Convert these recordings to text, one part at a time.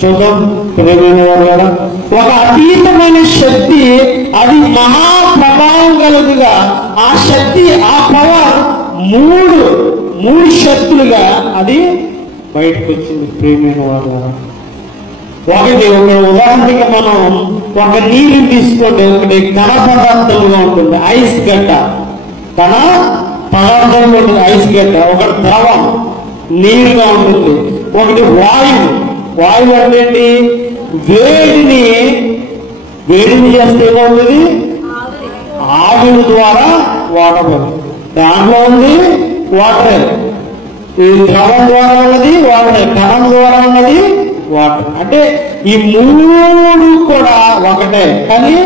చూద్దాం ప్రియమైన వారు కదా, ఒక అతీతమైన శక్తి, అది మహాప్రభావం కలదుగా. ఆ శక్తి, ఆ పవర్ మూడు శక్తులుగా అది బయటకు వచ్చింది ప్రియమైన వారు కదా. ఒకటి ఉదాహరణగా మనం ఒక నీరు తీసుకోండి, ఒకటి ఘన పదార్థంగా ఉంటుంది ఐస్ గడ్డ, ఘన పదార్థంగా ఉంటుంది ఐస్ గడ్డ, ఒకటి ద్రవం నీరుగా ఉంటుంది, ఒకటి వాయువు అంటే వేడిని చేస్తే ఏమవుతుంది, ఆవిరి ద్వారా వాటర్, దాంట్లో ఉంది వాటర్, ఈ ద్రవం ద్వారా ఉన్నది వాటర్, కణం ద్వారా ఉన్నది వాటర్. అంటే ఈ మూడు కూడా ఒకటే, కానీ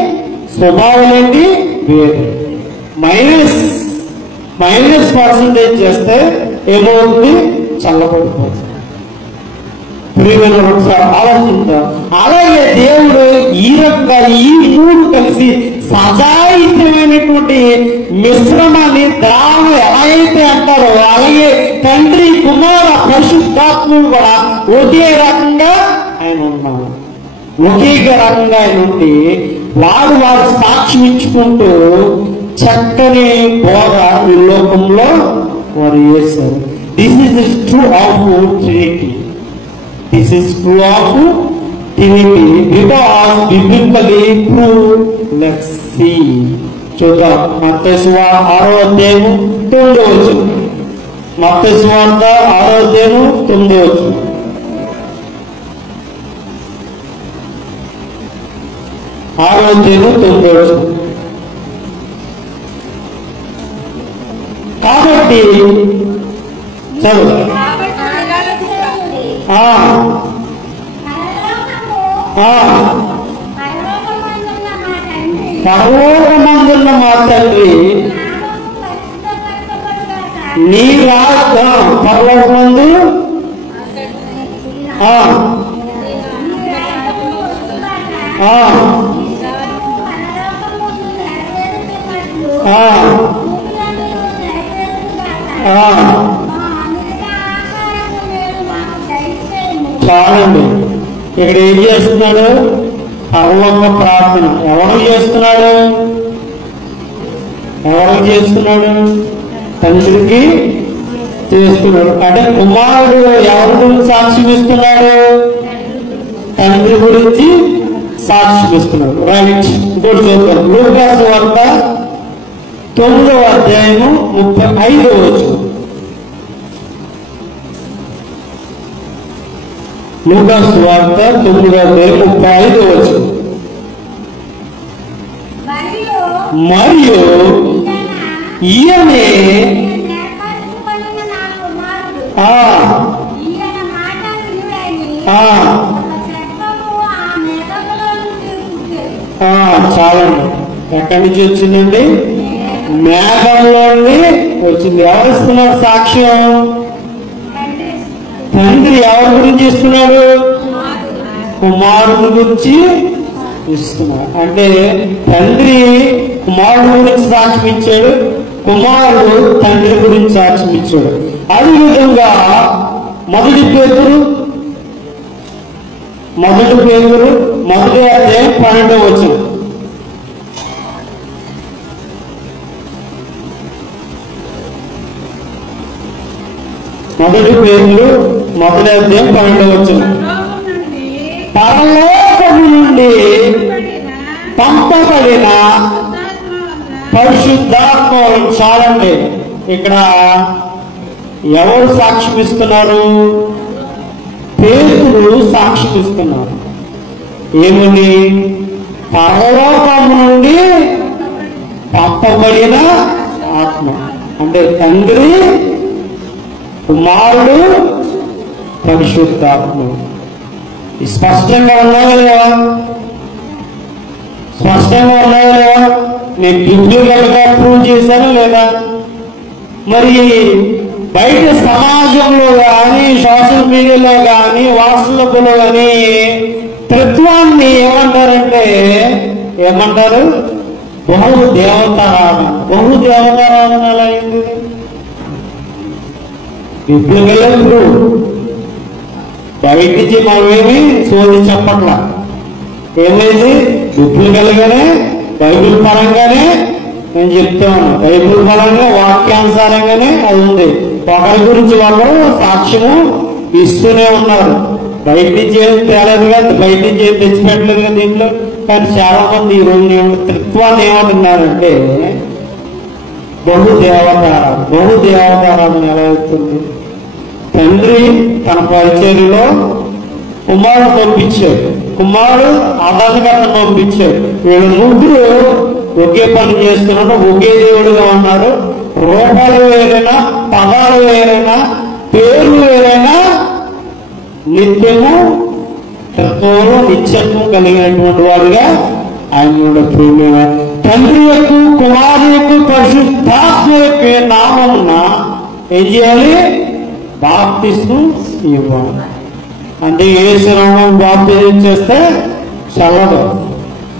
స్వభావం ఏంటి వేరు. మైనస్ పర్సంటేజ్ చేస్తే ఏమవుతుంది, చల్లబడిపోతుంది. ప్రియమైన ఒకసారి ఆలోచిద్దాం. అలాగే దేవుడు ఈ మూడు కలిసి సజాయితమైనటువంటి మిశ్రమాన్ని, ద్రావణం ఎలా అయితే అంటారో అలాగే తండ్రి కుమార పరిశుద్ధాత్ముడు కూడా ఒకే రకంగా ఆయన ఉన్నారు. ఒకే రకంగా ఆయన ఉండి వారు సాక్ష్యం ఇచ్చుకుంటూ చక్కని బోధ ఈ లోకంలో వారు చేశారు. This is true of Trinity. This is true of Trinity because biblically true. Let's see. చూద్దాం. మత్తయి సువార్త 6వ అధ్యాయం 9వ వచనం. మత్తయి సువార్త 6వ అధ్యాయం 9వ వచనం. కాబట్టి చదువు. పరలోకమందున్న మా తండ్రి నీ పరలోకమందు చాలండి. ఇక్కడ ఏం చేస్తున్నాడు, పరలోక ప్రార్థన ఎవరికి చేస్తున్నాడు, తండ్రికి చేస్తున్నాడు. అంటే కుమారుడు ఎవరి గురించి సాక్ష్యం ఇస్తున్నాడు, తండ్రి గురించి సాక్ష్యం ఇస్తున్నాడు. రైట్. ఇంకోటి చూద్దాం. లూకా సువార్త 9వ అధ్యాయము 35వ వచనం. లూకా సువార్త 9వ అధ్యాయం 35వ వచనం. మరియు ఈయనే చాలండి. ఎక్కడి నుంచి వచ్చిందండి, మేఘంలోని వచ్చింది. ఎవరు ఇస్తున్నారు సాక్ష్యం, తండ్రి ఎవరి గురించి ఇస్తున్నాడు, కుమారుడు గురించి ఇస్తున్నాడు. అంటే తండ్రి కుమారుడు గురించి సాక్ష్యం ఇచ్చాడు, కుమారుడు తండ్రి గురించి సాక్ష్యం ఇచ్చాడు. అదేవిధంగా మొదటి పేతురు 1వ అధ్యాయం 12వ వచనం. మొదటి పేతురు 1వ అధ్యాయం 12వ వచనం. పరలోకము నుండి పంపబడిన పరిశుద్ధాత్మ. చాలండి. ఇక్కడ ఎవరు సాక్ష్యం ఇస్తున్నారు, పేతురు సాక్ష్యం ఇస్తున్నారు. ఏమని, పరలోకము నుండి పంపబడిన ఆత్మ. అంటే తండ్రి, కుమారుడు, పరిశుద్ధాత్మ. స్పష్టంగా ఉన్నాయా లేదా, నేను బిబ్లికల్గా ప్రూవ్ చేశాను లేదా? మరి బయట సమాజంలో కానీ, సోషల్ మీడియాలో కానీ, వాట్సాప్లో కానీ త్రిత్వాన్ని ఏమంటారు బహుదేవతారాధన అలా అయింది. Biblical prove. బయట నుంచి మనమేమి సోది చెప్పట్లా. ఏమైంది? బుద్ధులు కలిగానే బైబిల్ పరంగానే నేను చెప్తాను. బైబిల్ పరంగా వాక్యానుసారంగానే అది ఉంది. ఒకరి గురించి ఒకరు సాక్ష్యము ఇస్తూనే ఉన్నారు. బయట నుంచి ఏం తేలేదు కదా, బయట నుంచి ఏం తెచ్చిపెట్టలేదు కదా దీంట్లో. కానీ చాలా మంది ఈ రోజు త్రిత్వాన్ని ఏమంటున్నారంటే బహుదేవతారాధన ఎలా అవుతుంది? తండ్రి తన పరిచర్యలో కుమారుడు పంపించాడు, కుమారుడు ఆధారకర్త పంపించాడు. వీళ్ళు ముగ్గురు ఒకే పని చేస్తున్నారు, ఒకే దేవుడుగా ఉన్నారు. రూపాలు వేరైనా, పదాలు వేరైనా, పేర్లు వేరైనా నిత్యము తత్వంలో నిత్యత్వం కలిగినటువంటి వాడుగా ఆయన ప్రేమ తండ్రి యొక్క కుమారు యొక్క పరిశుద్ధాత్మ యొక్క నామమున ఏం చేయాలి? బాప్తిస్మం ఇవ్వాలి. అంటే యేసు నామం బాప్తిజం చేస్తే చల్లదు,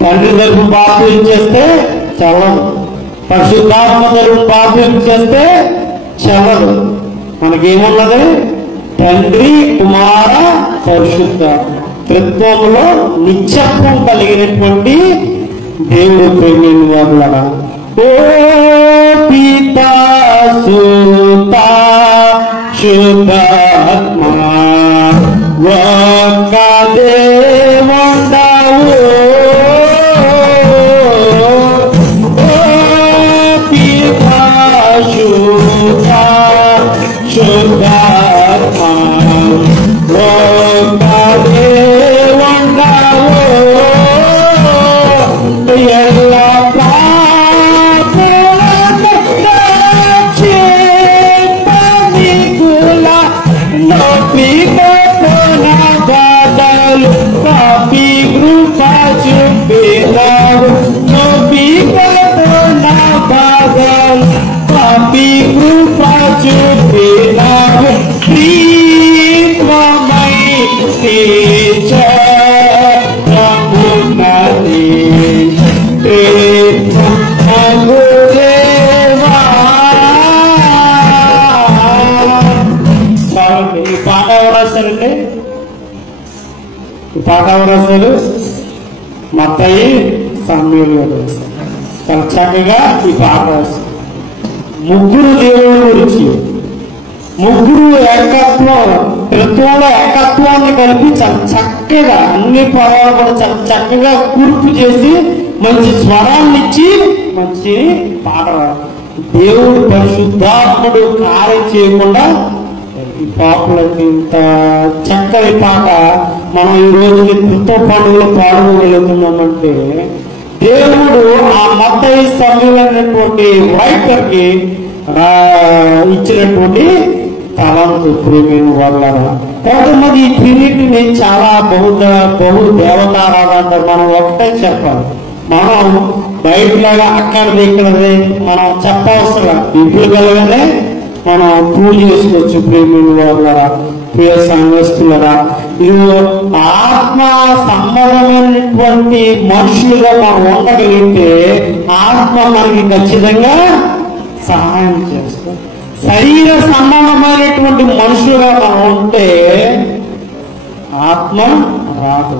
తండ్రి తరపు బాప్తిజం చేస్తే చల్లదు, పరిశుద్ధాత్మ తరపు బాప్తిజం చేస్తే చల్లదు. మనకేమున్నది? తండ్రి కుమార పరిశుద్ధాత్మ త్రిత్వంలో నిత్యత్వం కలిగినటువంటి దేవుడు ప్రేమిని వాళ్ళ. ఓ పితా సుత శుద్ధాత్మ ఒక్క దేవుండవు. ఓ పితా సుత శుద్ధాత్మ ఒక్క దేవుండవు. ఎలా papi grupa jubilau, papi kata na bagal, papi grupa jubilau, primamai teja ramunani, aku dewa. Ini pada orang sering ఈ పాట ఎవరు రాశారు? మత్తయి, సమూయేలు గారు రాశారు. చాలా చక్కగా ఈ పాట రాశారు. ముగ్గురు దేవుళ్ళ గురించి, ముగ్గురు ఏకత్వం, త్రిత్వంలో ఏకత్వాన్ని కలిపి చాలా చక్కగా అన్ని పదాలు కూడా చాలా చక్కగా కూర్పు చేసి మంచి స్వరాన్ని ఇచ్చి మంచి పాట రాశారు. దేవుడు పరిశుద్ధాత్ముడు కార్యం చేయకుండా ఈ పాటలకి ఇంత చక్కని పాట మనం ఈ రోజు త్రిత్వ పండుగలు పాడుకోగలుగుతున్నామంటే దేవుడు ఆ మత్తయి సమూయేలైనటువంటి రైటర్ కి ఇచ్చినటువంటి తలంతు ప్రేమైన వాళ్ళ. కొంతమంది ఈ ట్రినిటీని చాలా బహు దేవతారాధన అంటారు. మనం ఒకటే చెప్పాలి. మనం బయటలాగా అక్కడది ఇక్కడది మనం చెప్పవసరం. ఇంట్లో కలగానే మనం పూజ చేసుకోవచ్చు. ప్రేమిని వాళ్ళ, ప్రియ సంఘస్థులరా, ఇది ఆత్మ సంబంధమైనటువంటి మనుషులుగా మనం ఉండగలిగితే ఆత్మ మనకి ఖచ్చితంగా సహాయం చేస్తాం. శరీర సంబంధమైనటువంటి మనుషులుగా మనం ఉంటే ఆత్మ రాదు.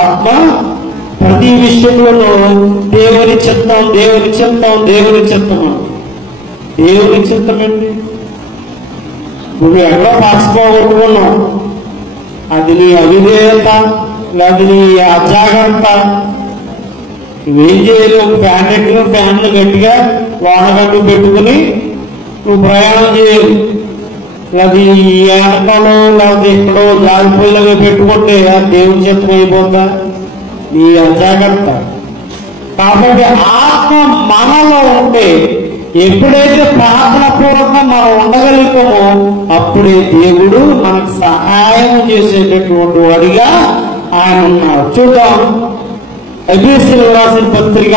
ఆత్మ ప్రతి విషయంలోనూ దేవుని చిత్తం, దేవుని చిత్తం, దేవుని చిత్తం. దేవుని చిత్తం ఏంటి? నువ్వు ఎక్కడో పార్చిపోగొట్టుకున్నావు, అది నీ అవిధేయత, లేదా నీ అజాగ్రత్త. నువ్వేం చేయలేవు. ఫ్యాన్లు గట్టిగా వానగట్టు పెట్టుకుని నువ్వు ప్రయాణం చేయవు. లేదా ఈ ఏటలో లేదా ఎక్కడో జాలిపల్లిగా పెట్టుకుంటే దేవుని చిత్తం అయిపోతా. నీ అజాగ్రత్త. కాబట్టి ఆత్మ మనలో ఉంటే ఎప్పుడైతే ప్రార్థన పూర్వకంగా మనం ఉండగలుగుతామో అప్పుడే దేవుడు మనకు సహాయం చేసేటటువంటి వాడిగా ఆయన ఉన్నారు. చూద్దాం. ఎఫెసీయులకు రాసిన పత్రిక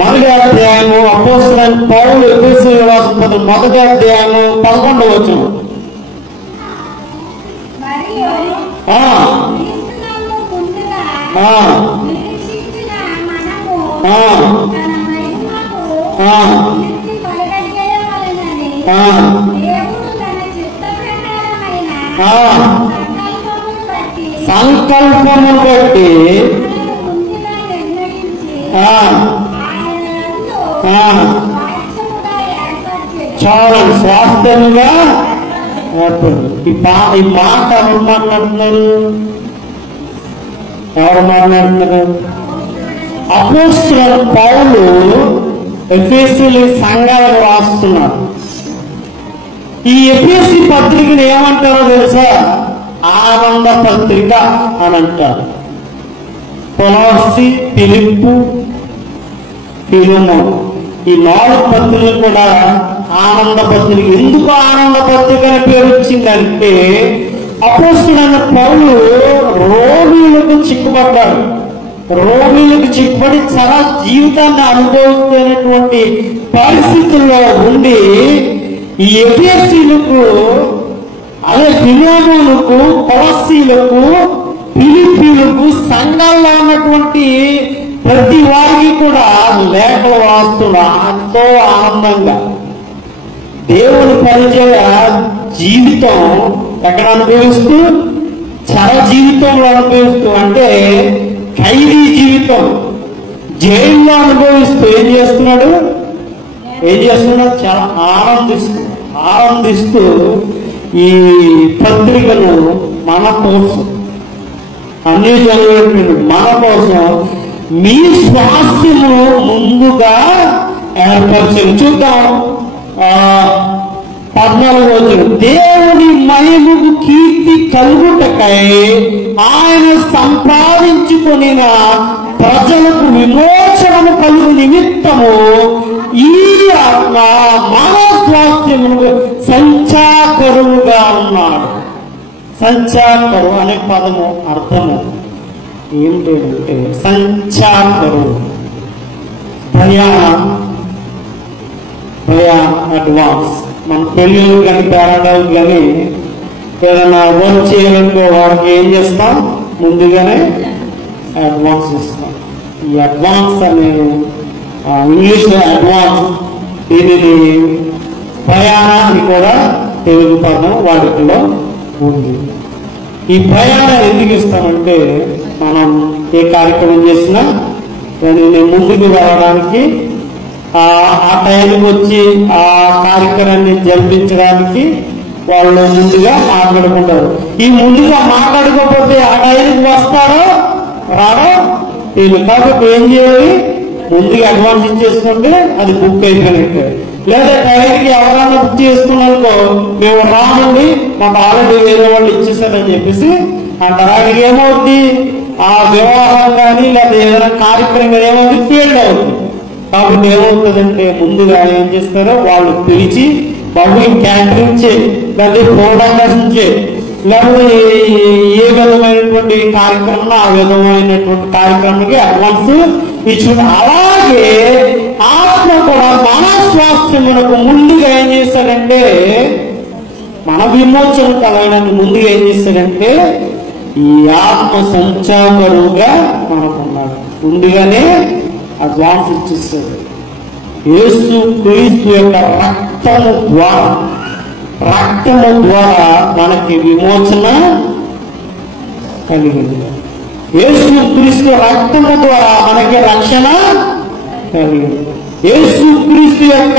1వ అధ్యాయము, అపోస్తలుడైన పౌలు ఎఫెసీయులకు రాసిన పత్రిక 1వ అధ్యాయము 11వ వచనం. సంకల్పము బట్టి చాలా స్వాస్థ్యముగా ఈ మాట ఎవరు మాట్లాడుతున్నారు? అపోస్తలుడైన పౌలు ఎఫెసీయుల సంఘాలకు రాస్తున్నారు. ఈ ఎఫెసీ పత్రికను ఏమంటారో తెలుసా? ఆనంద పత్రిక అని అంటారు. కొలస్సీ, ఫిలిప్పు, ఫిలెమోను ఈ 4 పత్రికలు కూడా ఆనంద పత్రిక. ఎందుకు ఆనంద పత్రిక అని పేరు వచ్చిందంటే అపోస్తలుడైన పౌలు రోగులకు చిక్కుపడ్డాడు. రోగులకు చిక్కుపడి చాలా జీవితాన్ని అనుభవిస్తున్నటువంటి పరిస్థితుల్లో ఉండి ఈ ఎఫెసీయులకు, అదే ఫిలెమోనుకు, కొలస్సీలకు, ఫిలిప్పీలకు సంఘాల్లో ఉన్నటువంటి ప్రతి వారికి కూడా లేఖలు రాస్తున్నా ఎంతో ఆనందంగా. దేవుని పరిచయ జీవితం ఎక్కడ అనుభవిస్తూ, చర జీవితంలో అనుభవిస్తూ, అంటే ఖైదీ జీవితం జైల్లో అనుభవిస్తూ ఏం చేస్తున్నాడు? చాలా ఆనందిస్తూ ఈ పత్రికను మన కోసం, అన్ని చదివేటువంటి మన కోసం మీ స్వాస్థ్యము ముందుగా ఏర్పరిచారు. చూద్దాం 14వ వచనం. దేవుని మహిమకు కీర్తి కలుగుటకై ఆయన సంపాదించుకొనిన ప్రజలకు విమోచనము కలుగు నిమిత్తము ఈ ఆత్మ మన స్వాస్థ్యమును సంచాకరువుగా ఉన్నాడు. సంచాకరు అనే పదము అర్థము ఏమిటంటే సంచాకరు, అడ్వాన్స్. మన పెళ్ళిళ్ళు కానీ పేరంటాలు కానీ ఏదైనా వర్క్ చేయాలనుకో వారికి ఏం చేస్తాం? ముందుగానే అడ్వాన్స్ ఇస్తాం. ఈ అడ్వాన్స్ అనే ఇంగ్లీష్ లో అడ్వాన్స్, దీనిని ప్రయాణాన్ని కూడా తెలుగు పదం వాడుకలో ఉంది. ఈ ప్రయాణం ఎందుకు ఇస్తామంటే మనం ఏ కార్యక్రమం చేసినా దానిని ముందుకు వెళ్ళడానికి, ఆ టైంకి వచ్చి ఆ కార్యక్రమాన్ని జరిపించడానికి వాళ్ళు ముందుగా మాట్లాడుకుంటారు. ఈ ముందుగా మాట్లాడుకోకపోతే ఆ టైంకి వస్తారో రాడో తెలియదు. కాబట్టి ఏం చేయాలి? ముందుగా అడ్వాన్స్ ఇచ్చేసుకుంటే అది బుక్ అయిపోయినట్టు. లేదా టైంకి ఎవరైనా బుక్ చేసుకున్నారనుకో, మేము రానండి మాకు ఆల్రెడీ వేరే వాళ్ళు ఇచ్చేసారని చెప్పేసి అంటారు. ఆయనకి ఏమవుద్ది? ఆ వివాహం కానీ లేదా ఏదైనా కార్యక్రమం ఏమవుతుంది? ఫెయిల్ అవుతుంది. కాబట్టి ఏమవుతుందంటే ముందుగా ఏం చేస్తారో వాళ్ళు పిలిచి బాబు క్యాటరింగ్ చేయి, లేదా ప్రోడక్షన్ చేయి, లేకపోతే ఏ విధమైనటువంటి కార్యక్రమం ఆ విధమైనటువంటి కార్యక్రమానికి అడ్వాన్స్ ఇచ్చిన. అలాగే ఆత్మ కూడా మన స్వాస్థ్యమునకు ముందుగా ఏం చేస్తాడంటే, మన విమోచన కలగడానికి ముందుగా ఏం చేస్తాడంటే ఈ ఆత్మ సంచాకరువుగా మనకున్నాడు. ముందుగానే అడ్వాన్స్ ఇచ్చేస్తాడు. యేసు క్రీస్తు యొక్క రక్తము ద్వారా మనకి విమోచన కలిగింది. యేసు క్రీస్తు రక్తము ద్వారా మనకి రక్షణ కలిగింది. యేసు క్రీస్తు యొక్క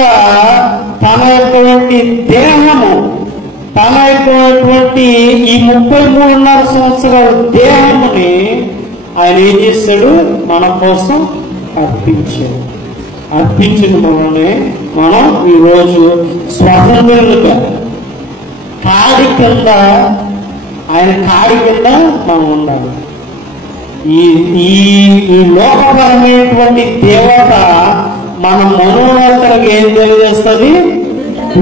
తన యొక్క దేహము, తన యొక్క ఈ 33.5 సంవత్సరాల దేహముని ఆయన ఏం చేశాడు? మన కోసం అర్పించిన మననే మనం ఈరోజు స్వతంత్రులుగా ఆయన కాడి కింద మనం ఉండాలి. ఈ లోకపరమైనటువంటి దేవత మన మనోవేత్తలకు ఏం తెలియజేస్తుంది?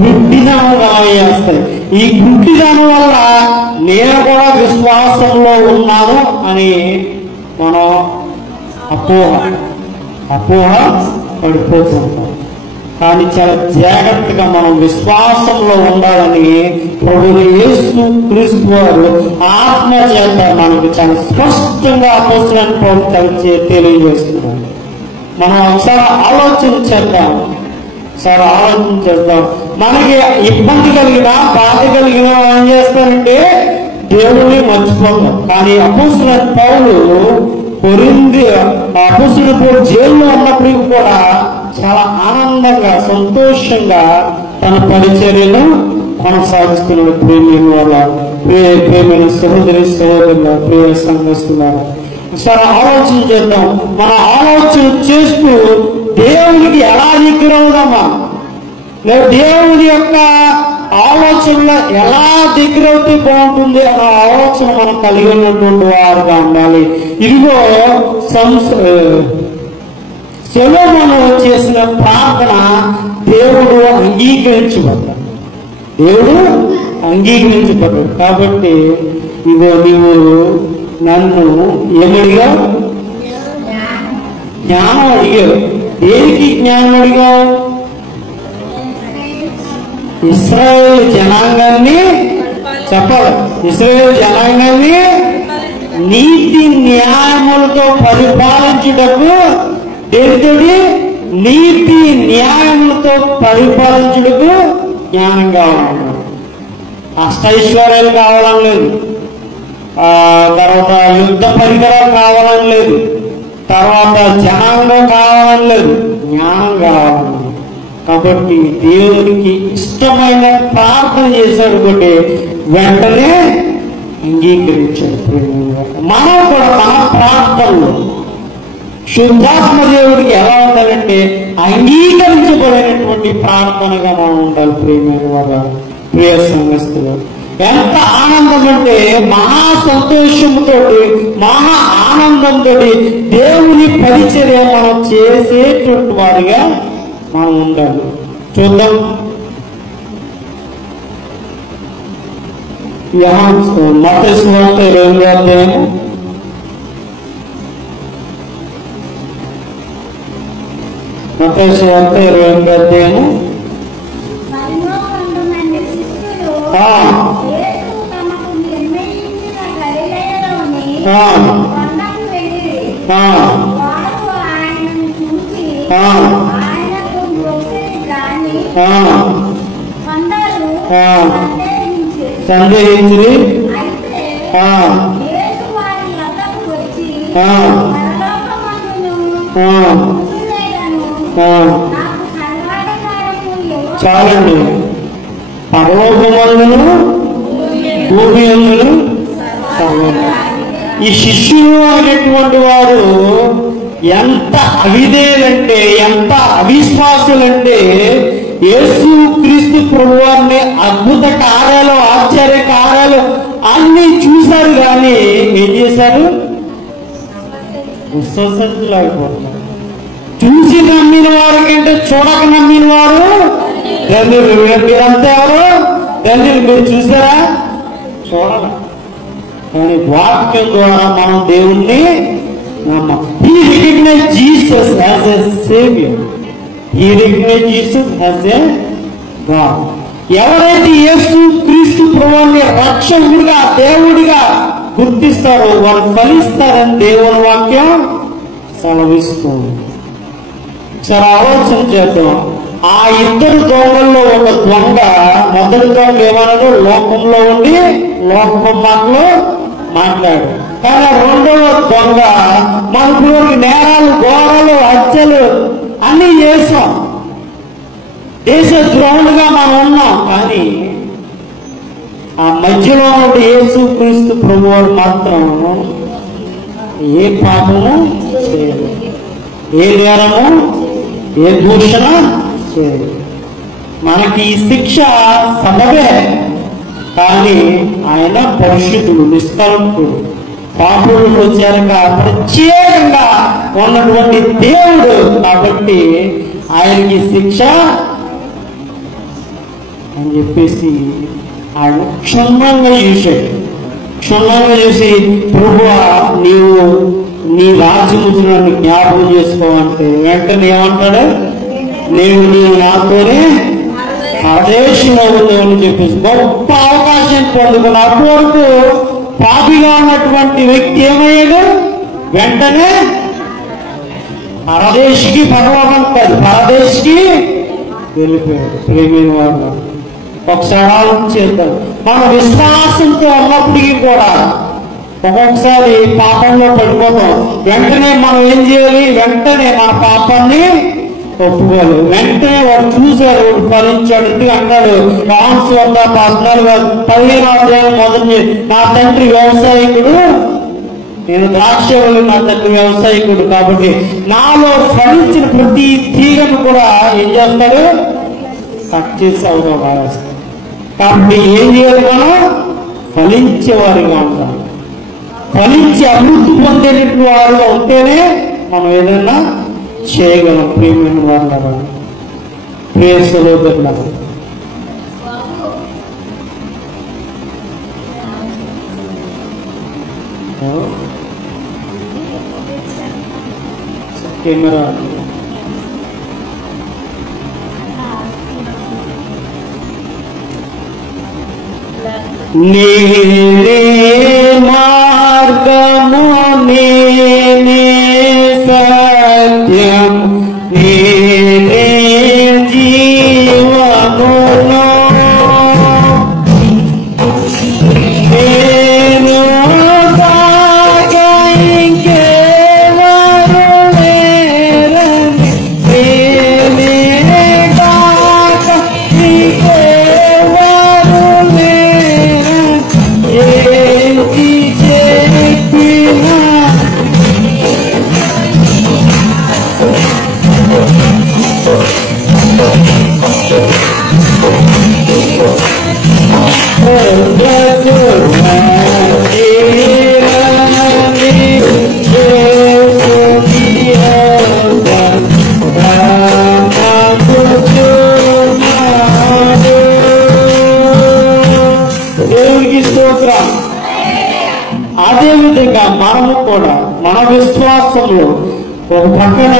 గుడ్డిదనం కలగజేస్తుంది. ఈ గుడ్డిదనం వల్ల నేను కూడా విశ్వాసంలో ఉన్నాను అని మనం అపోహ పడిపోతుంటాం. కానీ చాలా జాగ్రత్తగా మనం విశ్వాసంలో ఉండాలని ప్రభువు యేసు క్రీస్తు వారు ఆత్మ చేత మనకు చాలా స్పష్టంగా అపోస్తలుడైన పౌలు తెలియజేస్తున్నారు. మనం ఒకసారి ఆలోచన చేద్దాం. సార్ ఆలోచన చేస్తాం. మనకి ఇబ్బంది కలిగిన బాధ కలిగిన ఏం చేస్తారంటే దేవుణ్ణి మర్చిపోతాం. కానీ అపోస్తలుడైన పౌలు అపోస్తలుడు పౌలు జైల్లో ఉన్నప్పటికీ కూడా చాలా ఆనందంగా సంతోషంగా తన పరిచర్యను కొనసాగిస్తున్నాడు. ప్రేమ వల్ల ప్రేమైన సహోదరి సహోదరులు, ప్రియ సంఘిస్తున్నారు. సరే ఆలోచన చేద్దాం. మన ఆలోచన చేస్తూ దేవునికి ఎలా దగ్గర అవుదామా, లేదా దేవుని యొక్క ఆలోచనలో ఎలా దగ్గర అవుతే బాగుంటుంది అనే ఆలోచన మనం కలిగి ఉన్నటువంటి వారుగా ఉండాలి. ఇదిగో సొలొమోను చేసిన ప్రార్థన దేవుడు అంగీకరించబడ్డాడు. కాబట్టి ఇదిగో నీవు నన్ను ఏమడిగా జ్ఞానం అడిగావు. దేనికి జ్ఞానం అడిగావు? ఇశ్రాయేలు జనాంగాన్ని చెప్పాలి. ఇశ్రాయేలు జనాంగాన్ని నీతి న్యాయములతో పరిపాలించుటకు, దేనితోటి నీతి న్యాయములతో పరిపాలించుటకు జ్ఞానం కావాలన్నాడు. అష్టైశ్వర్యాలు కావాలని లేదు, తర్వాత యుద్ధ పరికరాలు కావాలని లేదు, తర్వాత జనాంగం కావాలని లేదు, జ్ఞానం కావాలన్నాడు. కాబట్టి దేవునికి ఇష్టమైన ప్రార్థన చేశాడు ఒకటి, వెంటనే అంగీకరించాడు. మనం కూడా మన ప్రార్థనలు శుద్ధాత్మ దేవుడికి ఎలా ఉండాలంటే అంగీకరించబడినటువంటి ప్రార్థనగా మనం ఉండాలి. ప్రియమైన వాళ్ళ ప్రియ సంఘస్థులు, ఎంత ఆనందం అంటే మహా సంతోషంతో మహా ఆనందంతో దేవుని పరిచర్య మనం చేసేటువంటి వారిగా మనం ఉండాలి. చూద్దాం. మత్తయి సువార్త 20వ అధ్యాయం మత్తయి సువార్త 20వ అధ్యాయం సందేహించి చాలండి. పరలోకమందును భూమి అందును ఈ శిష్యులు అనేటువంటి వారు ఎంత అవిధేయులంటే, ఎంత అవిశ్వాసులంటే, యేసు క్రీస్తు ప్రభువారిని అద్భుత కార్యాలు, ఆశ్చర్య కార్యాలు అన్ని చూశారు. కానీ ఏం చేశారు? విశ్వసించలేకపోతున్నారు. చూసి నమ్మిన వారి కంటే చూడక నమ్మిన వారు ధన్యులు. మీరంతా ఎవరు? ధన్యులు. మీరు చూసారా? చూడాలి. కానీ వాక్యం ద్వారా మనం దేవుణ్ణి నమ్మాలి. He recognized Jesus as a savior. He recognized Jesus as a God. ఎవరైతే యేసు క్రీస్తు ప్రభువుని రక్షకుడిగా, దేవుడిగా గుర్తిస్తారో వారు ఫలిస్తారని దేవుని వాక్యం సెలవిస్తుంది. సరే ఆలోచన చేద్దాం. ఆ ఇద్దరు దొంగల్లో ఒక దొంగ, మొదటి దొంగ ఏమన్నాడు? లోకంలో ఉండి లోకం మాటలు మాట్లాడు. కానీ రెండవ దొంగ మనకు నేరాలు, ఘోరాలు, హత్యలు అన్ని చేస్తాం, దేశ ద్రోహులుగా మనం ఉన్నాం. కానీ ఆ మధ్యలో నుండి యేసు క్రీస్తు ప్రభువారు మాత్రం ఏ పాపము చేయలేదు, ఏ నేరము, ఏ దూషణ చేయలేదు. మనకి ఈ శిక్ష సబబే, కానీ ఆయన పరిశుద్ధుడు, నిష్కలంకుడు, పాపులు వచ్చాక ప్రత్యేకంగా ఉన్నటువంటి దేవుడు. కాబట్టి ఆయనకి శిక్ష అని చెప్పేసి ఆయన క్షుణ్ణంగా చూశాడు. క్షుణ్ణంగా చూసి, ప్రభువా నీవు నీ రాజ్యము నన్ను జ్ఞాపకం చేసుకోవాలంటే వెంటనే ఏమంటాడు? నీవు నాతోనే పరదేశంలో ఉందని చెప్పేసి గొప్ప అవకాశం పొందుకున్న. అప్పటి వరకు పాపిగా ఉన్నటువంటి వ్యక్తి ఏమయ్యాడు? వెంటనే పరదేశికి, పరలోకం కాదు, పరదేశికి వెళ్ళిపోయాడు. ప్రేమైన వాళ్ళు ఒకసారి ఆలోచించేద్దాం. మన విశ్వాసంతో ఉన్నప్పటికీ కూడా ఒక్కొక్కసారి పాపంలో పడిపోతాం. వెంటనే మనం ఏం చేయాలి? వెంటనే మన పాపాన్ని ఒప్పుకోవాలి. వెంటనే వాడు చూశాడు, వాడు ఫలించాడు. ఎందుకు అన్నాడు రాన్స్ వద్ద 15వ అధ్యాయం మొదటి, నా తండ్రి వ్యవసాయకుడు, నేను ద్రాక్షవల్లి, నా తండ్రి వ్యవసాయకుడు, కాబట్టి నాలో ఫలించిన ప్రతి తీగను కూడా ఏం చేస్తాడు? కట్ చేసి అవునా వాడేస్తాడు. కాబట్టి ఏం చేయాలి? మనం ఫలించేవారిగా ఉంటాం. ఫలించి అభివృద్ధి పొందేటటువంటి వారుగా ఉంటేనే మనం ఏదైనా చేయగలం. ప్రియమైన వాళ్ళ ప్రియ సహోదరుల, కెమెరా నేనే మార్గము, నేనే సత్యం, నేనే జీవమును, నేను కాక ఇంకెవరు లేరని, నేనే కాక ఇంకెవరు లేరని ఏంటి చెప్పినా దేవునికి స్తోత్రం. అదేవిధంగా మనము కూడా మన విశ్వాసంలో ఒక పక్కన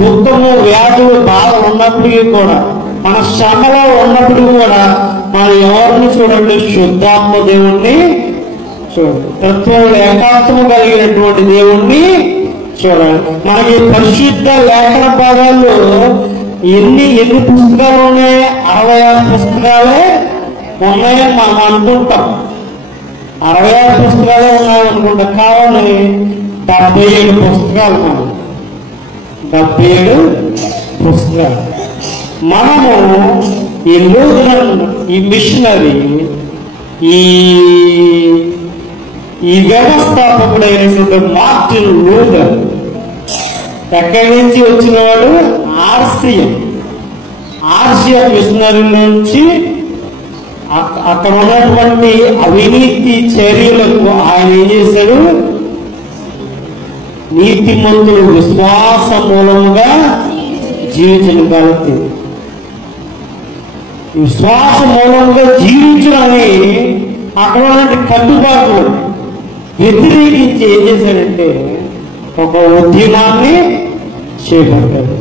దుఃఖము, వ్యాధులు, బాధ ఉన్నప్పటికీ కూడా, మన శ్రమలో ఉన్నప్పటికీ కూడా మనం ఎవరిని చూడండి? శుద్ధాత్మ దేవుణ్ణి చూడండి. తత్వంలో ఏకాత్మ కలిగినటువంటి దేవుణ్ణి చూడండి. మనకి పరిశుద్ధ లేఖన భాగాల్లో ఎన్ని పుస్తకాలు ఉన్నాయి? 66 పుస్తకాలే ఉన్నాయని మనం అనుకుంటాం. 66 పుస్తకాలే ఉన్నాయనుకుంటాం. కావాలి 77 పుస్తకాలు. మనం 77 పుస్తకాలు. మనము ఈ లూథరన్, ఈ మిషనరీ, ఈ వ్యవస్థాపకుడైనటువంటి మార్టిన్ లూథర్ ఎక్కడి నుంచి వచ్చినవాడు? ఆర్సిఎం మిషనరీ నుంచి. అక్కడ ఉన్నటువంటి అవినీతి చర్యలకు ఆయన ఏం చేశాడు? నీతిమంతులు విశ్వాస మూలముగా జీవించగలిగితే, విశ్వాస మూలంగా జీవించడని అక్కడ ఉన్నటువంటి కట్టుబాట్లు వ్యతిరేకించి ఏం చేశాడంటే ఒక ఉద్యమాన్ని చేపట్టాడు.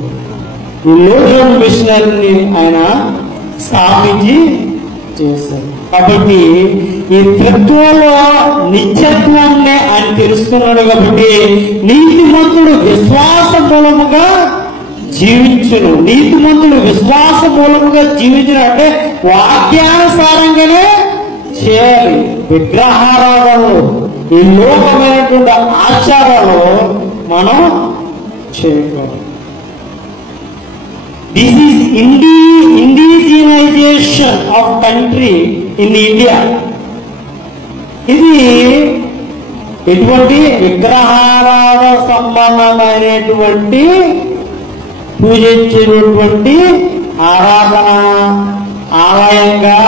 ఈ లూథరన్ మిషనరీని ఆయన స్థాపించి చేశారు. కాబట్టి ఈ తత్వంలో నిత్యత్వాన్ని ఆయన తెలుసుకున్నాడు. కాబట్టి నీతిమంతుడు విశ్వాస మూలముగా జీవించును. నీతిమంతుడు విశ్వాస మూలముగా జీవించిన అంటే వాక్యానుసారంగానే చేయాలి. విగ్రహారాధనలు, ఈ లోకమైనటువంటి ఆచారాలు మనం చేయకూడదు. This is indigenisation of country in India. ఇది ఎటువంటి విగ్రహారాధన సంబంధమైనటువంటి పూజించేటువంటి ఆరాధన ఆలయంగా,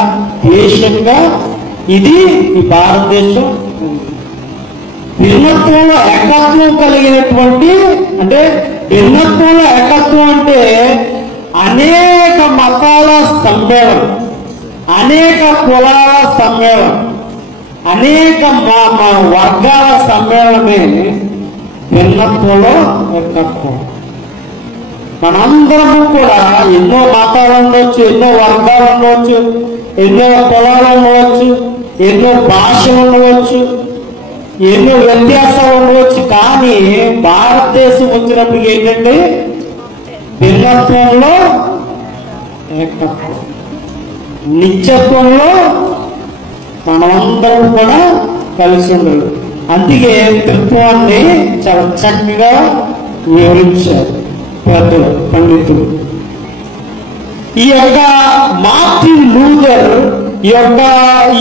దేశంగా ఇది ఈ భారతదేశం. భిన్నత్వంలో ఏకత్వం కలిగినటువంటి, అంటే భిన్నత్వంలో ఏకత్వం అంటే అనేక మతాల సమ్మేళనం, అనేక కులాల సమ్మేళనం, అనేక వర్గాల సమ్మేళనమే భిన్నత్వంలో ఏకత్వం. మనందరము కూడా ఎన్నో మతాలు ఉండవచ్చు, ఎన్నో వర్గాలు ఉండవచ్చు, ఎన్నో కులాలు ఉండవచ్చు, ఎన్నో భాషలు ఉండవచ్చు, ఎన్నో వ్యత్యాసాలు ఉండవచ్చు. కానీ భారతదేశం వచ్చినప్పుడు ఏంటంటే భిన్నత్వంలో ఏకత్వం. నిత్యత్వంలో మనమందరం కూడా కలిసి ఉండాలి. అందుకే త్రిత్వాన్ని చాలా చక్కగా వివరించారు పెద్దలు, పండితులు. ఈ యొక్క మార్టిన్ లూథర్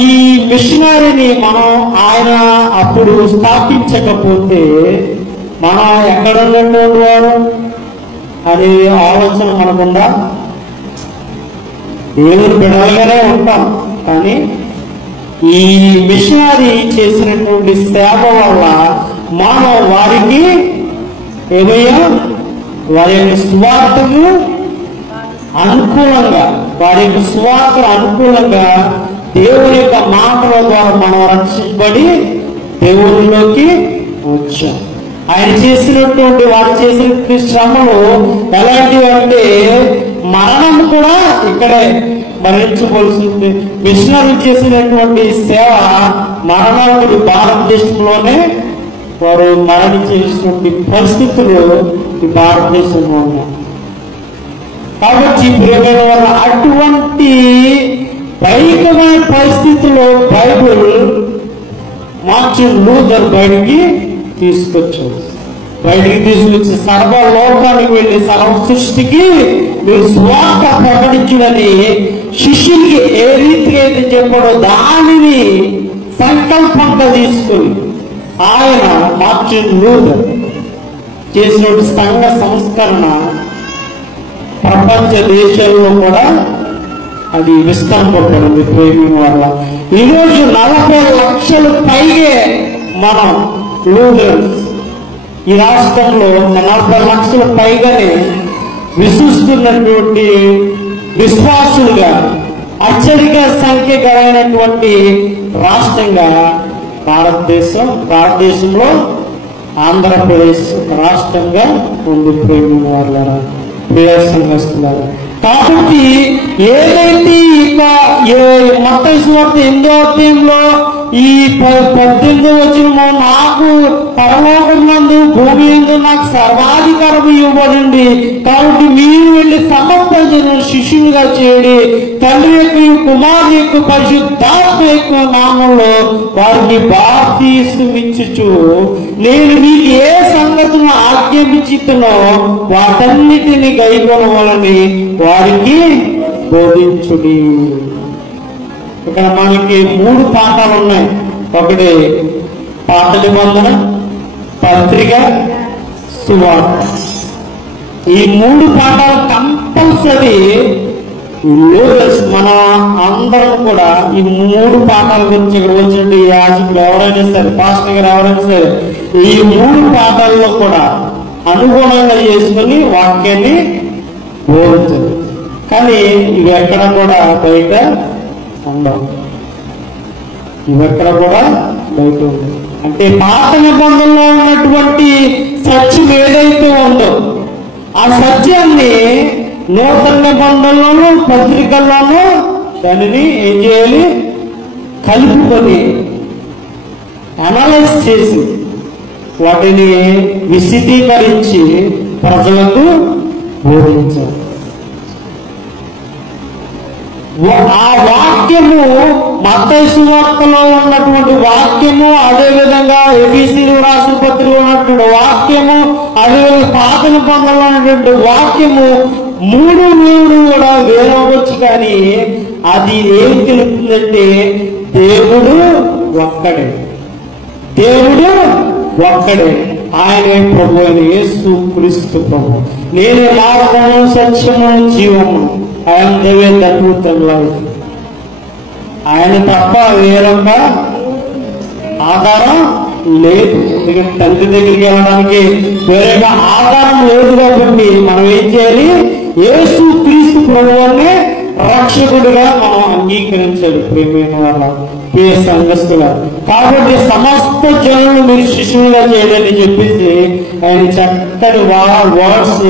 ఈ మిషనరీని ఆయన అప్పుడు స్థాపించకపోతే మనం ఎక్కడ ఉండేవారు అనే ఆలోచన మనకుండా దేవుని బిడ్డలుగానే ఉంటాం. కానీ ఈ మిషనరీ చేసినటువంటి సేవ వల్ల మనం వారికి ఏమయ్యా వారి యొక్క స్వార్థకు అనుకూలంగా, వారి యొక్క స్వార్థకు అనుకూలంగా దేవుని యొక్క మాటల ద్వారా మనం రక్షించబడి దేవునిలోకి వచ్చాం. ఆయన చేసినటువంటి వారు చేసినటువంటి శ్రమలు ఎలాంటివి అంటే మరణం కూడా ఇక్కడే మరణించవలసింది. మిషనరీ చేసినటువంటి సేవ మరణాలు భారతదేశంలోనే వారు మరణించేటువంటి పరిస్థితులు ఈ భారతదేశంలో ఉన్నాయి. కాబట్టి ప్రియమైన వారు అటువంటి భయంకరమైన పరిస్థితుల్లో బైబిల్ మార్టిన్ లూథర్ బయటికి తీసుకొచ్చారు. బయటికి తీసుకొచ్చి సర్వలోకానికి వెళ్ళి సర్వ సృష్టికి మీరు సువార్త ప్రకటించుడని శిష్యులకి ఏ రీతిగా అయితే చెప్పాడో దానిని సంకల్పంగా తీసుకుని ఆయన మార్టిన్ లూథర్ చేసినటువంటి సంఘ సంస్కరణ ప్రపంచ దేశాల్లో కూడా అది విస్తరింపబడింది. ప్రేమ వల్ల ఈరోజు 40 లక్షల పైగే మనం లూథరన్స్ ఈ రాష్ట్రంలో 40 లక్షల పైగానే విశ్వసిస్తున్నటువంటి విశ్వాసులుగా అత్యధిక సంఖ్య కలిగినటువంటి రాష్ట్రంగా భారతదేశంలో ఆంధ్రప్రదేశ్ రాష్ట్రంగా ఉంది. ప్రేమ వాళ్ళ ప్రియ సంఘస్థులారా, కాబట్టి ఏదైతే మత్తయి సువార్త 8వ అధ్యాయంలో ఈ 18వ వచనము నాకు పరలోకం నందు భూమి యందు నాకు సర్వాధికారం ఇవ్వబడింది, కాబట్టి మీరు వెళ్ళి సమస్త జనులను శిష్యులుగా చేయండి, తండ్రి యొక్క కుమారుని యొక్క పరిశుద్ధాత్మ యొక్క నామంలో వారికి బాప్తిస్మమిచ్చుచు నేను మీకు ఏ సంగతులను ఆజ్ఞాపించుతున్నో వాటన్నిటిని గైకొనవలని వారికి బోధించుడి. ఇక్కడ మనకి 3 పాఠాలు ఉన్నాయి. ఒకటి పాత నిబంధన, పత్రిక, సువార్త. ఈ 3 పాఠాలు కంపల్సరీ మన అందరం కూడా ఈ 3 పాఠాల గురించి ఇక్కడ వచ్చినట్టు యాజకులు ఎవరైనా సరే, పాస్టర్ గారు ఎవరైనా సరే ఈ 3 పాఠాల్లో కూడా అనుగుణంగా చేసుకుని వాక్యాన్ని బోధించారు. కానీ ఇవి ఎక్కడ కూడా బయట ఉండవు. ఇవెక్కడ కూడా బయట ఉండవు. అంటే పాత నిబంధనలో ఉన్నటువంటి సత్యం ఏదైతే ఉందో ఆ సత్యాన్ని నూతన నిబంధనలోనూ పత్రికల్లోనూ దానిని ఏం చేయాలి, కలుపుకొని అనలైజ్ చేసి వాటిని విశదీకరించి ప్రజలకు బోధించాలి. ఆ వాక్యము మత్తయి సువార్తలో ఉన్నటువంటి వాక్యము, అదేవిధంగా ఎఫెసీయులకు రాసిన పత్రికలో ఉన్నటువంటి వాక్యము, అదేవిధంగా పాత నిబంధనలో ఉన్నటువంటి వాక్యము 3 కూడా వేరవచ్చు. కానీ అది ఏం తెలుపుతుందంటే దేవుడు ఒక్కడే, దేవుడు ఒక్కడే, ఆయనే ప్రభు అయిన యేసు క్రీస్తు ప్రభు. నేనే మార్గము సత్యము జీవము, ఆయన దేవే తత్వతంలో ఆయన తప్ప వేరొక ఆధారం లేదు. ఎందుకంటే తండ్రి దగ్గరికి వెళ్ళడానికి వేరే ఆధారం లేదు. కాబట్టి మనం ఏం చేయాలి, యేసు క్రీస్తు ప్రభువునే రక్షకుడిగా మనం అంగీకరించాలి. ప్రియమైన వాళ్ళ ప్రియ సంఘస్థుగా. కాబట్టి సమస్త జనులను మీరు శిష్యులుగా చేయాలని చెప్పేసి ఆయన చక్కటి వర్డ్స్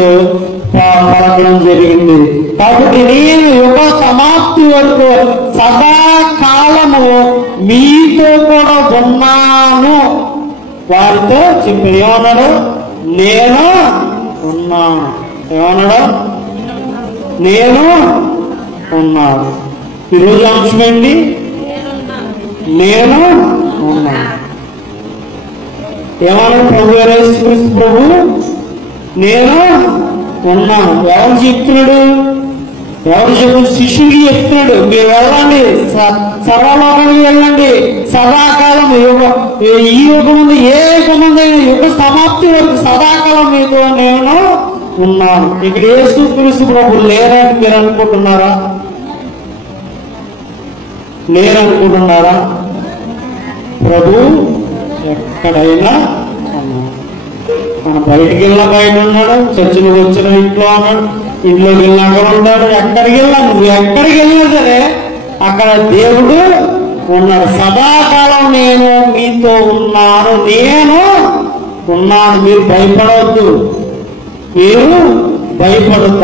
పలకడం జరిగింది. కాబట్టి నేను యుగ సమాప్తి వరకు సదాకాలము మీతో కూడా ఉన్నాను వారితో చెప్పి ఏమన్నాడు, నేను ఉన్నాను. ఏమన్నాడు, నేను ఉన్నాడు. ఈరోజు అంశం ఏంటి? నేను ఉన్నాను. ఏమన్నా ప్రభు యేసుక్రీస్తు ప్రభు నేను ఉన్నాను. ఎవరు చెప్తున్నాడు? ఎవరు చెప్తున్నాడు? శిష్యుడికి చెప్తున్నాడు, మీరు వెళ్ళండి, సర్వలోకానికి వెళ్ళండి, సదాకాలం ఈ యుగం ఉంది, ఏ యుగం ఉందైనా యుగ సమాప్తి వరకు సదాకాలం మీతో నేను ఉన్నాను. ఇక్కడ యేసుక్రీస్తు ప్రభు లేరని మీరు అనుకుంటున్నారా? లేరనుకుంటున్నారా? ప్రభు ఎక్కడైనా ఉన్నాడు. మనం బయటికి వెళ్ళినా బయట ఉన్నాడు, చర్చిలో వచ్చిన ఇంట్లో ఉన్నాడు, ఇంట్లోకి వెళ్ళినా అక్కడ ఉంటాడు. ఎక్కడికి వెళ్ళినా, నువ్వు ఎక్కడికి వెళ్ళినా సరే అక్కడ దేవుడు ఉన్నాడు. సదాకాలం నేను మీతో ఉన్నాను, నేను ఉన్నాను, మీరు భయపడవద్దు, మీరు భయపడద్దు.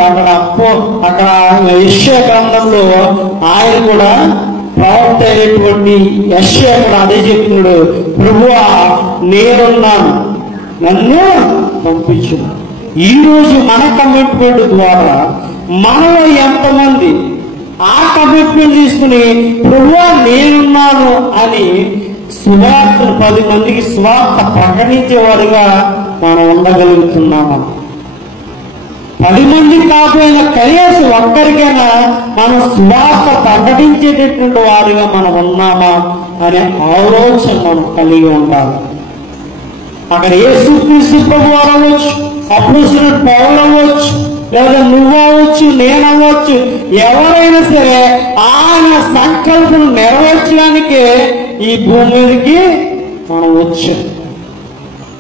అక్కడ యెషయా గ్రంథంలో ఆయన కూడా ప్రవక్త అయినటువంటి యెషయా కూడా అదే చెప్తున్నాడు, ప్రభువా నేనున్నాను, నన్ను పంపించు. ఈ రోజు మన కమిట్మెంట్ ద్వారా మనలో ఎంతమంది ఆ కమిట్మెంట్ తీసుకుని ప్రభువా నేనున్నాను అని సువార్తను 10 మందికి సువార్త ప్రకటించేవారుగా మనం ఉండగలుగుతున్నాము? 10 మంది కాకపోయినా కనీసం ఒక్కరికైనా మనం సువార్త ప్రకటించేటటువంటి వారిగా మనం ఉన్నామా అనే ఆలోచన మనం కలిగి ఉండాలి. అక్కడ యేసుక్రీస్తు ప్రభువు అవ్వచ్చు, అపోస్తలుడు పౌలు అవ్వచ్చు, లేదా నువ్వు అవ్వచ్చు, నేను అవ్వచ్చు, ఎవరైనా సరే ఆయన సంకల్పం నెరవేర్చడానికే ఈ భూమి మీదకి మనం వచ్చాం.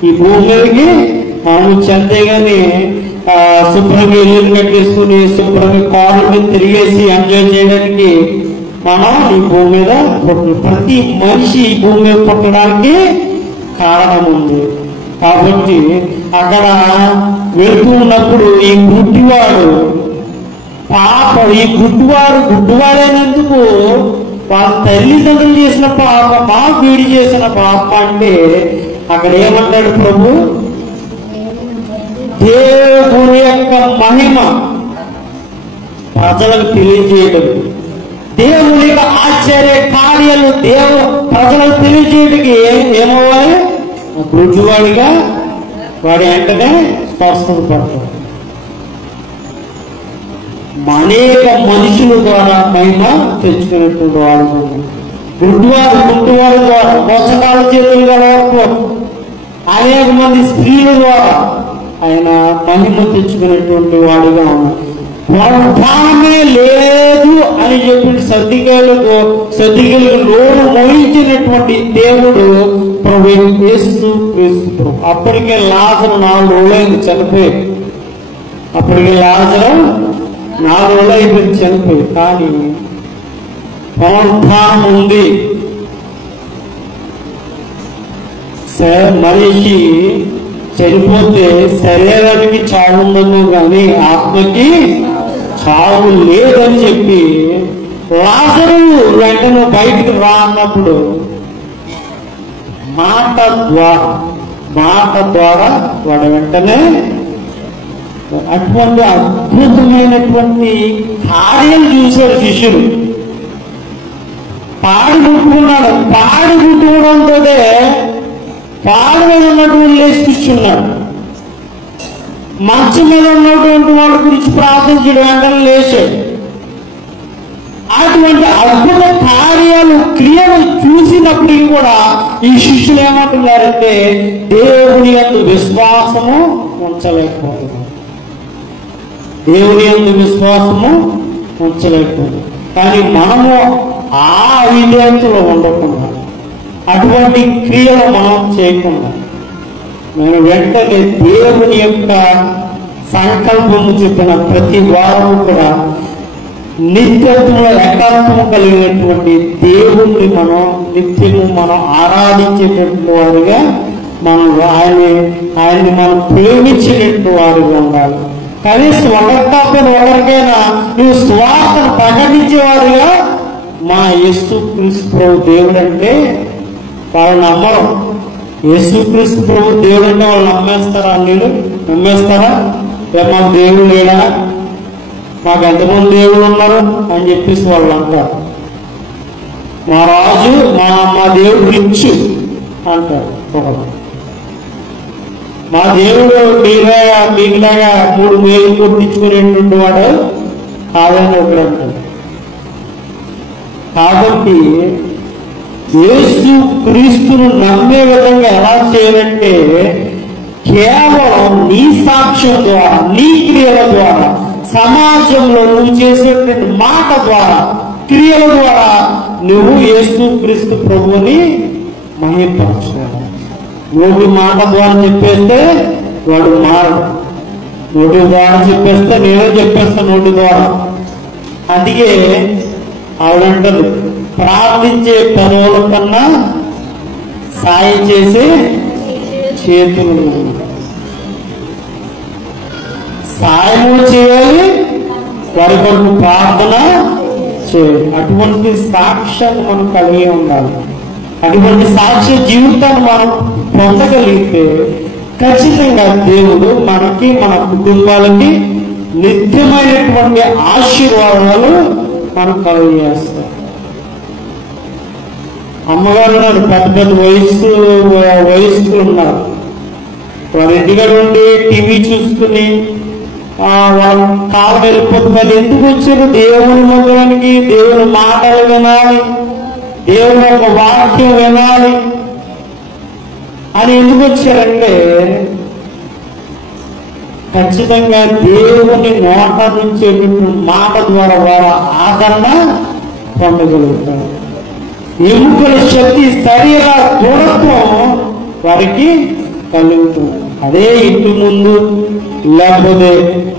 ఈ భూమి మీదకి మనం వచ్చి, అంతేగాని శుభ్రంగా ఇల్లు కట్టేసుకుని శుభ్రంగా కాళ్ళ మీద తిరిగేసి ఎంజాయ్ చేయడానికి మనం ఈ భూమి మీద ప్రతి మనిషి ఈ భూమి మీద పుట్టడానికి కారణం ఉంది. కాబట్టి అక్కడ వెళుతూ ఉన్నప్పుడు ఈ గుడ్డివాడు ఈ గుడ్డివాడైనందుకు వాళ్ళ తల్లిదండ్రులు చేసిన పాపమా, వీడి చేసిన పాప అంటే అక్కడ ఏమంటాడు ప్రభు? దేవుని యొక్క మహిమ ప్రజలకు తెలియజేయడం, దేవుని యొక్క ఆశ్చర్య కార్యాలు ప్రజలకు తెలియజేయడానికి ఏమవ్వాలి? గుడ్డివాడిగా వాడి వెంటనే స్పష్టత పడతాడు. అనేక మనుషుల ద్వారా మహిమ తెచ్చుకునేటువంటి వాడు గుడ్డివారి ద్వారా, మోసకాల చేతులు గల అనేక మంది స్త్రీల ద్వారా ఆయన మహిమ తెచ్చుకునేటువంటి వాడుగా ఉన్నాడు. ప్రాణమే లేదు అని చెప్పి సద్దికేయులకు నోరు మోయించినటువంటి దేవుడు ప్రభు యేసుక్రీస్తు. అప్పటికే లాజరు 4 రోజులైంది చనిపోయి, అప్పటికే లాజరు 4 రోజులు అయిపోయింది చనిపోయి. కానీ పునరుత్థానం ఉంది. మనిషి చనిపోతే శరీరానికి చావు ఉందను కానీ ఆత్మకి చావు లేదని చెప్పి లాజరు వెంటనే బయటికి రా అన్నప్పుడు మాట ద్వారా వాడు వెంటనే అటువంటి అద్భుతమైనటువంటి కార్యం చూశాడు శిష్యుడు. పాడి గుట్టుకున్నాడు. పాడి గుట్టుకోవడంతో పాడు మీద ఉన్నటువంటి లేచి కూర్చున్నాడు. మంచం మీద ఉన్నటువంటి వాళ్ళ గురించి ప్రార్థించడం వెంటనే లేచాడు. అటువంటి అద్భుత కార్యాలు క్రియలు చూసినప్పటికీ కూడా ఈ శిష్యులు ఏమంటున్నారంటే దేవుని యందు విశ్వాసము ఉంచలేకపోతున్నారు. దేవుని యందు విశ్వాసము ఉంచలేకపోతుంది. కానీ మనము ఆ విధేయతలో ఉండకుండా, అటువంటి క్రియలు మనం చేయకుండా నేను వెంటనే దేవుని యొక్క సంకల్పము చెప్పిన ప్రతి వారము కూడా నిత్యత్వంలో ఏకాత్మం కలిగినటువంటి దేవుణ్ణి మనం నిత్యము మనం ఆరాధించేటటువంటి వారుగా మనం ఆయన్ని మనం ప్రేమించేటటువంటి వారుగా ఉండాలి. కనీసం ఒకరికైనా నువ్వు స్వార్థను ప్రకటించేవారుగా మా యేసుక్రీస్తు ప్రభు దేవుడు అంటే వాళ్ళు నమ్మరు. యేసుక్రీస్తు ప్రభు దేవుడు అంటే వాళ్ళు నమ్మేస్తారా? నీళ్ళు నమ్మేస్తారా? మాకు దేవుడు లేడా? మాకు ఎంతమంది దేవుళ్ళు ఉన్నారు అని చెప్పేసి వాళ్ళు అంటారు. మా రాజు మా దేవుడు రిచ్ అంటారు ఒకరు. మా దేవుడు మీకులాగా 3 వేలు కొట్టించుకునేటువంటి వాడు కాదని ఒకడు అంటారు. కాబట్టి యేసు క్రీస్తును నమ్మే విధంగా ఎలా చేయాలంటే కేవలం నీ సాక్ష్యం ద్వారా, నీ క్రియల ద్వారా, సమాజంలో నువ్వు చేసేటువంటి మాట ద్వారా, క్రియల ద్వారా నువ్వు యేసు క్రీస్తు ప్రభువుని మహిమపరచాలి. నోటి మాట ద్వారా చెప్పేస్తే వాడు మారడు. నోటి ద్వారా చెప్పేస్తే నేనే చెప్పేస్తాను నోటి ద్వారా. అందుకే ఆవిడంటారు, ప్రార్థించే పనుల కన్నా సాయం చేసే చేతులు. సాయము చేయాలి, వారి కొరకు ప్రార్థన చేయాలి. అటువంటి సాక్ష్యాన్ని మనం కలిగి ఉండాలి. అటువంటి సాక్ష్య జీవితాన్ని మనం పొందగలిగితే ఖచ్చితంగా దేవుడు మనకి, మన కుటుంబాలకి నిత్యమైనటువంటి ఆశీర్వాదాలు మనం కలిగజేస్తాం. అమ్మగారు ఉన్నారు, పెద్ద పెద్ద వయస్సులు ఉన్నారు. వారి ఇంటిగా ఉండి టీవీ చూసుకుని వాళ్ళ కాలం వెళ్ళిపోతుంది. వాళ్ళు ఎందుకు వచ్చారు? దేవుని మందిరానికి, దేవుని మాటలు వినాలి, దేవుని యొక్క వాక్యం వినాలి అని ఎందుకు వచ్చారంటే ఖచ్చితంగా దేవుని నోట నుంచి మాట ద్వారా వారు ఆదరణ పొందగలుగుతారు. ఎముకల శక్తి, శరీర దృఢత్వం వారికి కలుగుతుంది. అదే ఇంటి ముందు లేకపోతే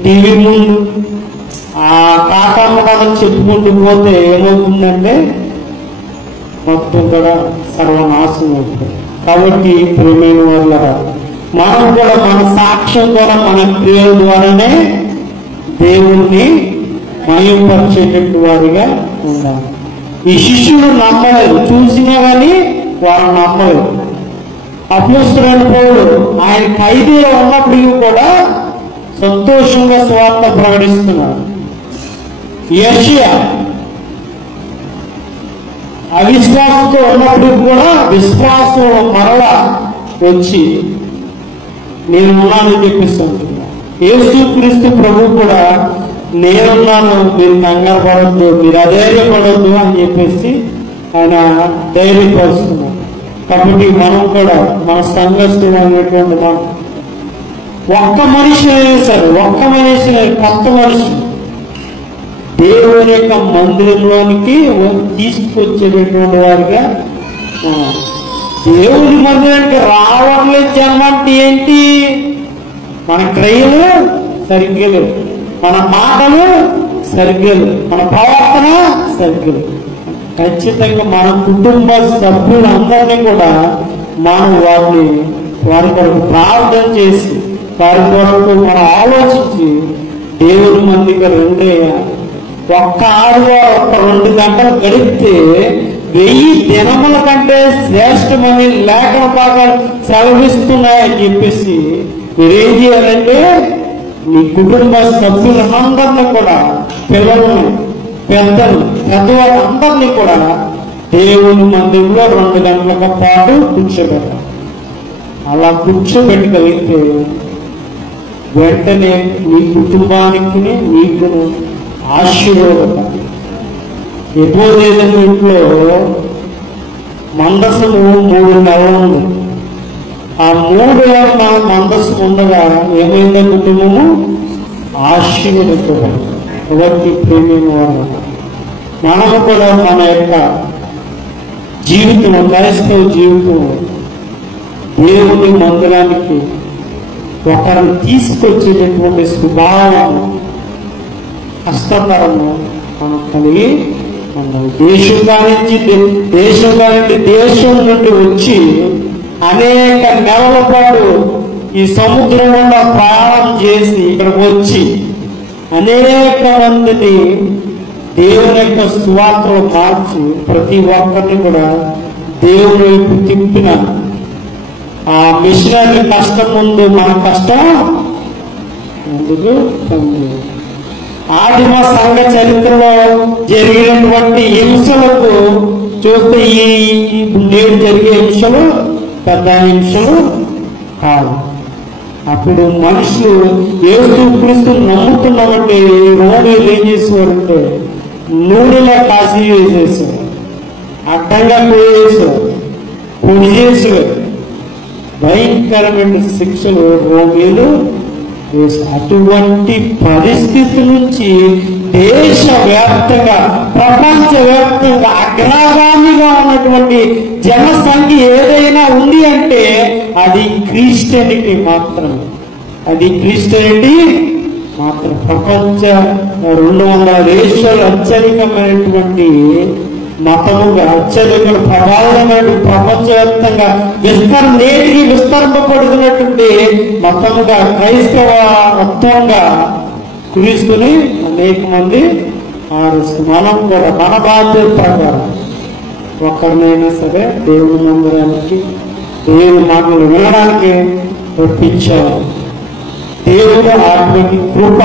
టీవీ ముందు ఆ కాకమ్మ కథలు చెప్పుకుంటూ పోతే ఏమవుతుందంటే మొత్తం కూడా సర్వనాశనం అవుతుంది. కాబట్టి ప్రియమైన వాళ్ళ మనం కూడా మన సాక్ష్యం ద్వారా, మన క్రియల ద్వారానే దేవుణ్ణి మహిమపరిచేటట్టు వారిగా ఉండాలి. ఈ శిష్యుడు నమ్మలేదు, చూసినా కానీ వారు నమ్మలేదు. అపోస్తలుడైన పౌలు ఆయన ఖైదీలో ఉన్నప్పటికీ కూడా సంతోషంగా సువార్త ప్రకటిస్తున్నారు. యెషయా అవిశ్వాసంతో ఉన్నప్పటికీ కూడా విశ్వాసం మరలా వచ్చి నేనున్నానని చెప్పిస్తాను. యేసు క్రీస్తు ప్రభు కూడా నేనున్నాను, మీరు కంగారు పడొద్దు, మీరు అధైర్యపడొద్దు అని చెప్పేసి ఆయన ధైర్యపరుస్తున్నారు. కాబట్టి మనం కూడా మన సంఘస్థులు అనేటువంటి మనం ఒక్క మనిషి అయినా సరే, ఒక్క మనిషి కొత్త మనిషి దేవుని యొక్క మందిరంలోనికి తీసుకొచ్చేటటువంటి వారిగా దేవుని మందిరానికి రావట్లేదు జన్మ అంటే ఏంటి? మన క్రియలు సరిగ్గా లేవు, మన మాటలు సరిగ్గా లేవు, మన ప్రవర్తన సరిగ్గా లేవు. ఖచ్చితంగా మన కుటుంబ సభ్యులందరినీ కూడా మనం వారి కొరకు ప్రార్థన చేసి, వారి కొరకు మనం ఆలోచించి దేవుని మందికి రెండే ఒక్క ఆదివారం ఒక్క 2 గంటలు గడిపితే 1000 దినముల కంటే శ్రేష్టమని లేఖన భాగాలు సెలవిస్తున్నాయని చెప్పేసి మీరేం చేయాలంటే మీ కుటుంబ సభ్యులందరినీ కూడా, పిల్లలను, పెద్దవాళ్ళందరినీ కూడా దేవుని మందిరంలో 2 గంటల పాటు కూర్చోబెట్టాలి. అలా కూర్చోబెట్టగలిగితే వెంటనే మీ కుటుంబానికి మీకు ఆశీర్వాదం. ఎపోదేదం ఇంట్లో మందసము 3 నెలలు ఉంది. ఆ 3 నెలల మందస్సు ఉండగా ఏమైందో కుటుంబము ఆశీర్వదించబడి. ఎవరికి ప్రేమైన వారు మనము కూడా మన యొక్క జీవితం, క్రైస్తవ జీవితం దేవుని మందిరానికి ఒకరిని తీసుకొచ్చేటటువంటి స్వభావం, కష్టతరము మనం కలిగి ఉన్నాం. దేశం నుండి వచ్చి అనేక నెలల పాటు ఈ సముద్రం గుండా ప్రయాణం చేసి ఇక్కడికి వచ్చి అనేక మందిని దేవుని యొక్క సువార్తలు మార్చి ప్రతి ఒక్కరిని కూడా దేవుని వైపు తిప్పిన ఆ మిషనరీ కష్టం ముందు మన కష్టం ముందుకు ఆదిమ సంఘ చరిత్రలో జరిగినటువంటి హింసలకు చూస్తే ఈ నేడు జరిగే హింసలు పెద్ద హింసలు కాదు. అప్పుడు మనుషులు యేసుక్రీస్తు నమ్ముతున్నామంటే రోమీలు ఏం చేసేవారంటే నూనెలా కాశీ వేసేసారు, అడ్డంగా పోయేసారు, పొడి చేసేవారు. భయంకరమైన శిక్షలు రోమీలు వేశారు. అటువంటి పరిస్థితి నుంచి దేశవ్యాప్తంగా ప్రపంచవ్యాప్తంగా అగ్రగామిగా ఉన్నటువంటి జనసంఖ్య ఏదైనా ఉంది అంటే అది క్రిస్టియానిటీ మాత్రమే. అది క్రిస్టియానిటీ మాత్రం. ప్రపంచ 200 దేశాలు అత్యధికమైనటువంటి మతముగా అత్యధిక ప్రభావమైన ప్రపంచవ్యాప్తంగా నేటికి విస్తరింపబడుతున్నటువంటి మతముగా క్రైస్తవత్వంగా క్రీస్తుని అనేక మంది ఆరుస్తారు. మనం కూడా మన బాధ్యత ప్రకారం ఒక్కరినైనా సరే దేవుని మందిరానికి దేవుని మాటలు వినడానికి ఒప్పించాము. దేవుడు అటువంటి కృప